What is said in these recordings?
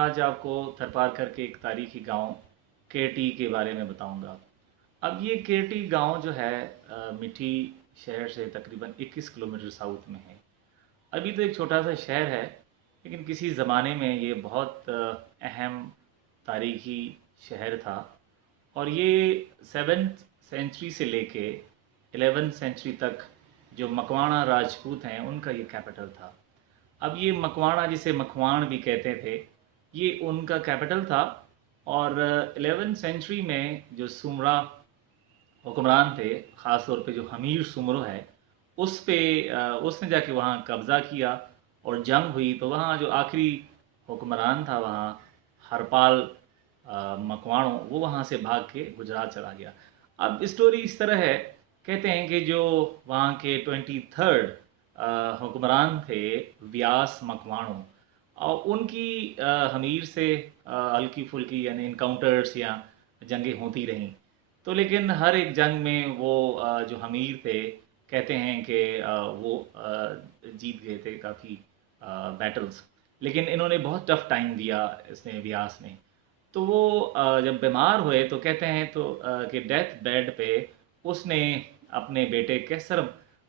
आज आपको थरपारकर के एक तारीखी गांव केटी के बारे में बताऊंगा। अब ये केटी गांव जो है मिठी शहर से तकरीबन 21 किलोमीटर साउथ में है। अभी तो एक छोटा सा शहर है, लेकिन किसी ज़माने में ये बहुत अहम तारीखी शहर था। और ये 7th सेंचुरी से लेके 11th सेंचुरी तक जो मकवाणा राजपूत हैं उनका ये कैपिटल था। अब ये मकवाणा, जिसे मखवाण भी कहते थे, ये उनका कैपिटल था। और 11th सेंचुरी में जो सुमरा हुक्मरान थे, ख़ास तौर पे जो हमीर सुमरो है, उस पे उसने जाके वहाँ कब्ज़ा किया और जंग हुई। तो वहाँ जो आखिरी हुक्मरान था वहाँ, हरपाल मकवाणों, वो वहाँ से भाग के गुजरात चला गया। अब स्टोरी इस तरह है, कहते हैं कि जो वहाँ के 23rd हुक्मरान थे व्यास मकवाणों, और उनकी हमीर से हल्की फुल्की यानी इनकाउंटर्स या जंगें होती रहीं। तो लेकिन हर एक जंग में वो जो हमीर थे, कहते हैं कि वो जीत गए थे काफ़ी बैटल्स। लेकिन इन्होंने बहुत टफ टाइम दिया, इसने व्यास ने। तो वो जब बीमार हुए तो कहते हैं तो कि डेथ बेड पे उसने अपने बेटे केसर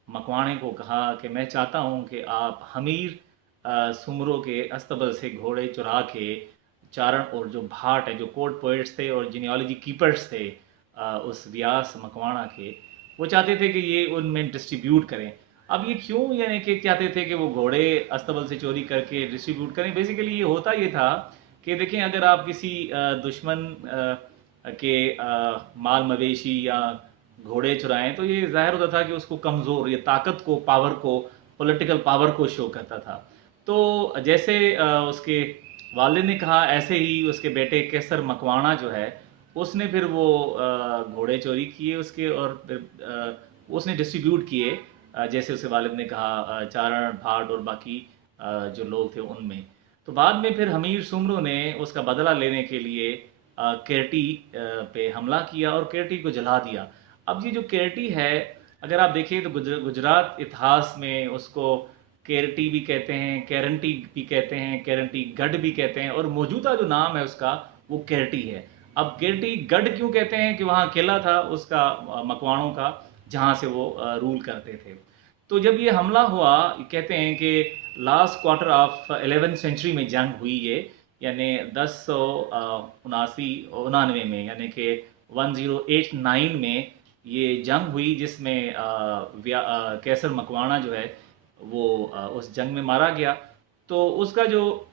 मकवाणे को कहा कि मैं चाहता हूँ कि आप हमीर सुमरों के अस्तबल से घोड़े चुरा के चारण और जो भाट है, जो कोर्ट पोइट्स थे और जीनियोलॉजी कीपर्स थे उस व्यास मकवाणा के, वो चाहते थे कि ये उनमें डिस्ट्रीब्यूट करें। अब ये क्यों, यानी कि चाहते थे कि वो घोड़े अस्तबल से चोरी करके डिस्ट्रीब्यूट करें? बेसिकली ये होता ये था कि देखें, अगर आप किसी दुश्मन के माल मवेशी या घोड़े चुराएं तो ये जाहिर होता था कि उसको कमज़ोर, ये ताकत को, पावर को, पॉलिटिकल पावर को शो करता था। तो जैसे उसके वालिद ने कहा, ऐसे ही उसके बेटे केसर मकवाणा जो है, उसने फिर वो घोड़े चोरी किए उसके, और फिर उसने डिस्ट्रीब्यूट किए जैसे उसके वालिद ने कहा, चारण भाट और बाकी जो लोग थे उनमें। तो बाद में फिर हमीर सुमरो ने उसका बदला लेने के लिए केरटी पे हमला किया और केरटी को जला दिया। अब ये जो केरटी है, अगर आप देखें तो गुजरात इतिहास में उसको केरटी भी कहते हैं, केरंटी भी कहते हैं, केरंटी गढ़ भी कहते हैं, और मौजूदा जो नाम है उसका वो केरटी है। अब केरटी गढ़ क्यों कहते हैं? कि वहाँ किला था उसका, मकवाणों का, जहाँ से वो रूल करते थे। तो जब ये हमला हुआ, कहते हैं कि last quarter of 11th century में जंग हुई ये, यानी 1099 में, यानी कि 1089 में ये जंग हुई, जिसमें कैसर मकवाणा जो है वो उस जंग में मारा गया। तो उसका जो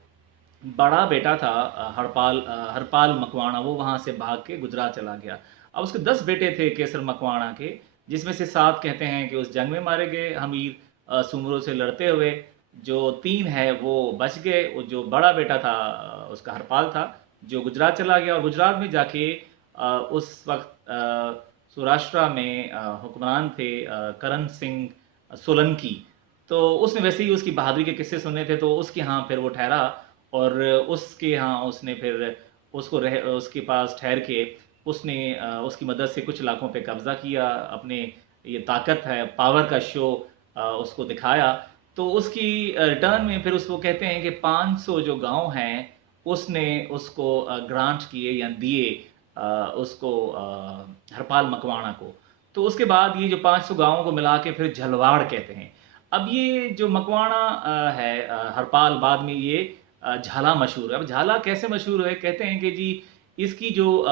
बड़ा बेटा था हरपाल मकवाणा, वो वहाँ से भाग के गुजरात चला गया। अब उसके 10 बेटे थे केसर मकवाणा के, जिसमें से 7 कहते हैं कि उस जंग में मारे गए हमीर सुमरों से लड़ते हुए। जो 3 है वो बच गए। वो जो बड़ा बेटा था उसका हरपाल था, जो गुजरात चला गया, और गुजरात में जाके उस वक्त सौराष्ट्र में हुक्मरान थे करण सिंह सोलंकी। तो उसने वैसे ही उसकी बहादुरी के किस्से सुने थे, तो उसके यहाँ फिर वो ठहरा, और उसके यहाँ उसने फिर उसके पास ठहर के उसने उसकी मदद से कुछ इलाकों पे कब्जा किया, अपने ये ताकत है, पावर का शो उसको दिखाया। तो उसकी रिटर्न में फिर उसको कहते हैं कि 500 जो गांव हैं उसने उसको ग्रांट किए या दिए उसको, हरपाल मकवाणा को। तो उसके बाद ये जो 500 गांवों को मिला के फिर झलवाड़ कहते हैं। अब ये जो मकवाणा है, हरपाल, बाद में ये झाला मशहूर है। अब झाला कैसे मशहूर है? कहते हैं कि जी इसकी जो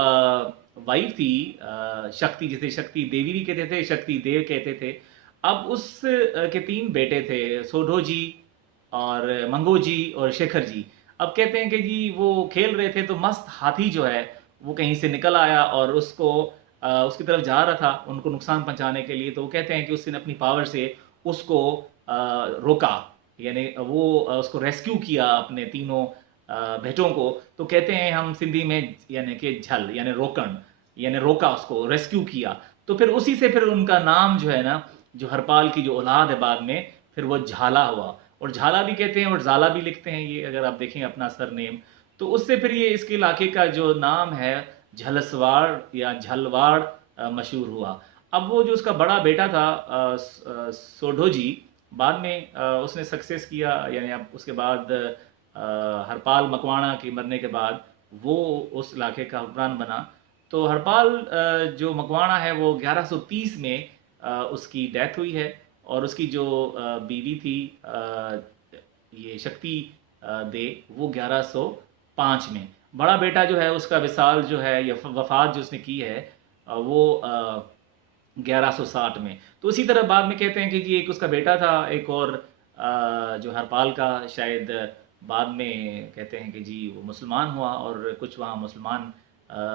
वाइफ थी शक्ति, जिसे शक्ति देवी भी कहते थे, शक्ति देव कहते थे। अब उस के 3 बेटे थे, सोढो जी और मंगो जी और शेखर जी। अब कहते हैं कि जी वो खेल रहे थे तो मस्त हाथी जो है वो कहीं से निकल आया और उसकी तरफ जा रहा था उनको नुकसान पहुंचाने के लिए। तो वो कहते हैं कि उसने अपनी पावर से उसको रोका, यानी वो उसको रेस्क्यू किया, अपने तीनों बेटों को। तो कहते हैं हम सिंधी में, यानी कि झल यानी रोकन, यानी रोका, उसको रेस्क्यू किया। तो फिर उसी से फिर उनका नाम जो है ना, जो हरपाल की जो औलाद है बाद में, फिर वो झाला हुआ। और झाला भी कहते हैं और जाला भी लिखते हैं ये, अगर आप देखें अपना सरनेम। तो उससे फिर ये इसके इलाके का जो नाम है झलसवाड़ या झलवाड़ मशहूर हुआ। अब वो जो उसका बड़ा बेटा था सोढो जी, बाद में उसने सक्सेस किया, यानी अब उसके बाद हरपाल मकवाणा के मरने के बाद वो उस इलाके का हुक्मरान बना। तो हरपाल जो मकवाणा है वो 1130 में उसकी डेथ हुई है, और उसकी जो बीवी थी ये शक्ति दे, वो 1105 में। बड़ा बेटा जो है उसका विसाल जो है या वफात जो उसने की है वो 1160 में। तो उसी तरह बाद में कहते हैं कि जी एक उसका बेटा था, एक और जो हरपाल का, शायद बाद में कहते हैं कि जी वो मुसलमान हुआ, और कुछ वहाँ मुसलमान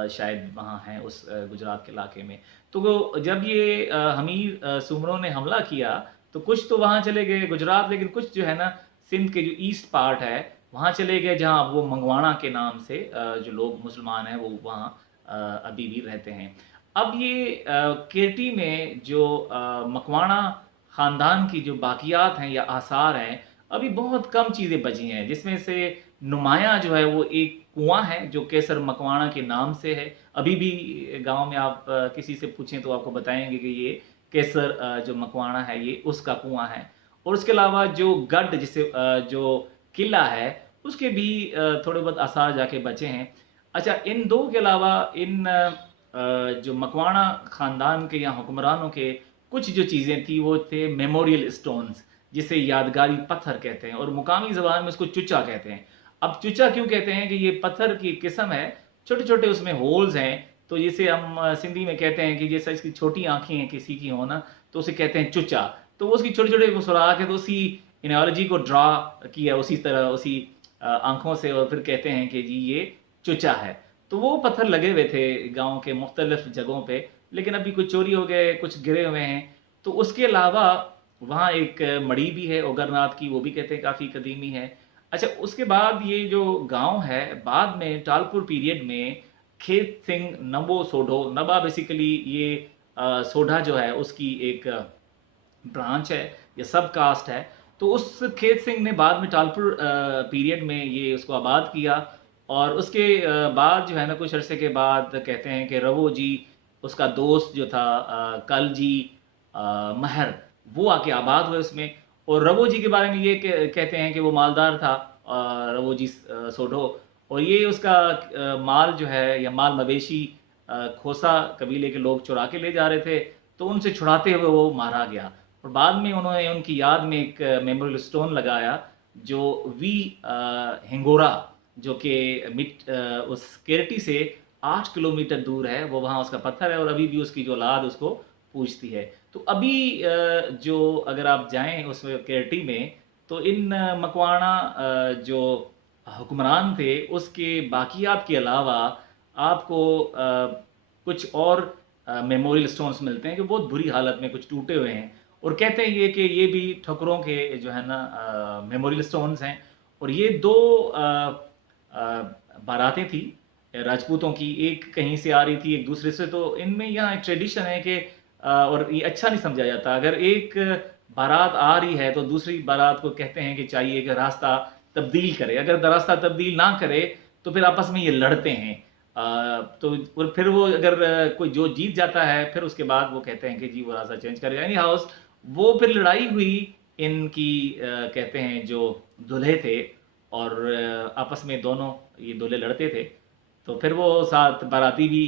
शायद वहाँ हैं उस गुजरात के इलाके में। तो वो जब ये हमीर सुमरों ने हमला किया तो कुछ तो वहाँ चले गए गुजरात, लेकिन कुछ जो है ना सिंध के जो ईस्ट पार्ट है वहाँ चले गए, जहाँ वो मंगवाणा के नाम से जो लोग मुसलमान हैं वो वहाँ अभी भी रहते हैं। अब ये केटी में जो मकवाणा ख़ानदान की जो बाकियात हैं या आसार हैं, अभी बहुत कम चीज़ें बची हैं, जिसमें से नुमाया जो है वो एक कुआं है जो केसर मकवाणा के नाम से है। अभी भी गांव में आप किसी से पूछें तो आपको बताएंगे कि ये केसर जो मकवाणा है ये उसका कुआं है। और उसके अलावा जो गढ़ जिसे जो किला है उसके भी थोड़े बहुत आसार जाके बचे हैं। अच्छा, इन दो के अलावा इन जो मकवाणा ख़ानदान के या हुक्मरानों के कुछ जो चीज़ें थी वो थे मेमोरियल स्टोन्स, जिसे यादगारी पत्थर कहते हैं, और मुकामी ज़बान में उसको चुचा कहते हैं। अब चुचा क्यों कहते हैं कि ये पत्थर की किस्म है, छोटे छोटे उसमें होल्स हैं, तो जिसे हम सिंधी में कहते हैं कि जैसे इसकी छोटी आंखें हैं किसी की हो ना, तो उसे कहते हैं चुचा। तो उसकी छोटे छोटे वो सुराख है, तो उसी एनालॉजी को ड्रा किया उसी तरह, उसी आंखों से, और फिर कहते हैं कि जी ये चुचा है। तो वो पत्थर लगे हुए थे गांव के मुख्तलिफ जगहों पे, लेकिन अभी कुछ चोरी हो गए, कुछ गिरे हुए हैं। तो उसके अलावा वहाँ एक मड़ी भी है ओगरनाथ की, वो भी कहते हैं काफ़ी कदीमी है। अच्छा, उसके बाद ये जो गांव है बाद में टालपुर पीरियड में खेत सिंह नबो सोढो, नबा बेसिकली ये सोढा जो है उसकी एक ब्रांच है या सब कास्ट है। तो उस खेत सिंह ने बाद में टालपुर पीरियड में ये उसको आबाद किया, और उसके बाद जो है ना कुछ अरसे के बाद कहते हैं कि रवो जी उसका दोस्त जो था कल जी महर, वो आके आबाद हुए उसमें। और रवो जी के बारे में ये कहते हैं कि वो मालदार था रवो जी सोढो, और ये उसका माल जो है या माल मवेशी खोसा कबीले के लोग चुरा के ले जा रहे थे, तो उनसे छुड़ाते हुए वो मारा गया। और बाद में उन्होंने उनकी याद में एक मेमोरियल स्टोन लगाया जो वी हिंगोरा, जो कि उस केरटी से 8 किलोमीटर दूर है, वो वहाँ उसका पत्थर है, और अभी भी उसकी जो औलाद उसको पूजती है। तो अभी जो अगर आप जाएं उस केरटी में, तो इन मकवाणा जो हुक्मरान थे उसके बाकियात के अलावा आपको कुछ और मेमोरियल स्टोन्स मिलते हैं जो बहुत बुरी हालत में, कुछ टूटे हुए हैं, और कहते हैं ये कि ये भी ठकुरों के जो है ना मेमोरियल स्टोन्स हैं। और ये दो बारातें थी राजपूतों की, एक कहीं से आ रही थी एक दूसरे से। तो इनमें यहाँ एक ट्रेडिशन है कि और ये अच्छा नहीं समझा जाता, अगर एक बारात आ रही है तो दूसरी बारात को कहते हैं कि चाहिए कि रास्ता तब्दील करे, अगर रास्ता तब्दील ना करे तो फिर आपस में ये लड़ते हैं। तो और फिर वो अगर कोई जो जीत जाता है फिर उसके बाद वो कहते हैं कि जी वो रास्ता चेंज करेगा। एनी हाउस, वो फिर लड़ाई हुई इनकी कहते हैं जो दूल्हे थे, और आपस में दोनों ये दूल्हे लड़ते थे, तो फिर वो साथ बाराती भी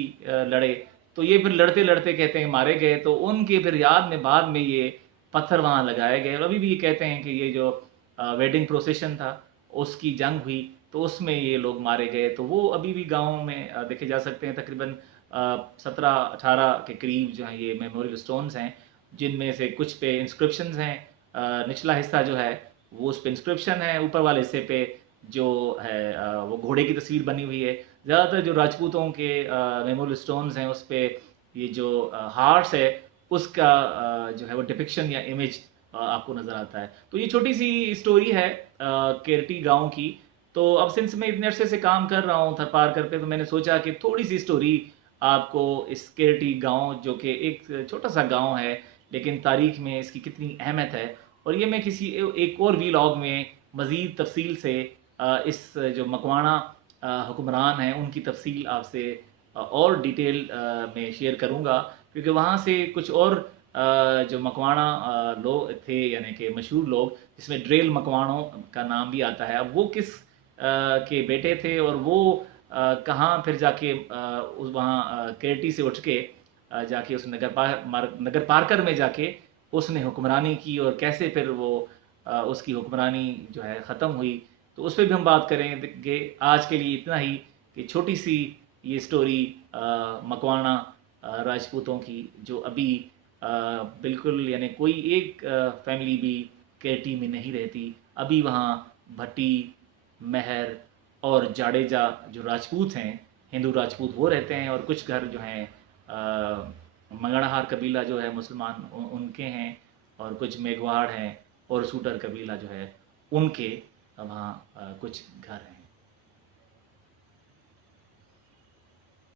लड़े, तो ये फिर लड़ते लड़ते कहते हैं मारे गए। तो उनके फिर याद में बाद में ये पत्थर वहाँ लगाए गए, और अभी भी ये कहते हैं कि ये जो वेडिंग प्रोसेशन था उसकी जंग हुई तो उसमें ये लोग मारे गए। तो वो अभी भी गाँव में देखे जा सकते हैं। तकरीबन 17-18 के करीब जो है ये मेमोरियल स्टोन्स हैं, जिनमें से कुछ पे इंस्क्रिप्शंस हैं। निचला हिस्सा जो है वो उस पर इंस्क्रिप्शन है, ऊपर वाले हिस्से पे जो है वो घोड़े की तस्वीर बनी हुई है। ज़्यादातर जो राजपूतों के मेमोरियल स्टोन्स हैं उस पर ये जो हार्ट्स है उसका जो है वो डिपिक्शन या इमेज आपको नज़र आता है। तो ये छोटी सी स्टोरी है केरटी गांव की। तो अब सिंस मैं इतने अरसे से काम कर रहा हूँ थरपार कर पे, तो मैंने सोचा कि थोड़ी सी स्टोरी आपको इस केरटी गांव, जो कि एक छोटा सा गांव है लेकिन तारीख में इसकी कितनी अहमियत है, और ये मैं किसी एक और वीलॉग में मज़ीद तफसील से इस जो मकवाणा हुक्मरान हैं उनकी तफसील आपसे और डिटेल में शेयर करूँगा, क्योंकि वहाँ से कुछ और जो मकवाणा लोग थे यानी कि मशहूर लोग, जिसमें ड्रेल मकवाणों का नाम भी आता है। अब वो किस के बेटे थे, और वो कहाँ फिर जाके उस वहाँ केरटी से उठ के जाके उस नगर पारकर में जाके उसने हुक्मरानी की, और कैसे फिर वो उसकी हुक्मरानी जो है ख़त्म हुई, तो उस पर भी हम बात करेंगे। आज के लिए इतना ही कि छोटी सी ये स्टोरी मकवाना राजपूतों की, जो अभी बिल्कुल यानी कोई एक फैमिली भी केटी में नहीं रहती। अभी वहाँ भट्टी, महर और जाडेजा जो राजपूत हैं, हिंदू राजपूत, वो रहते हैं, और कुछ घर जो हैं मंगड़हार कबीला जो है मुसलमान उनके हैं, और कुछ मेघवाड़ हैं, और सूटर कबीला जो है उनके वहाँ कुछ घर हैं।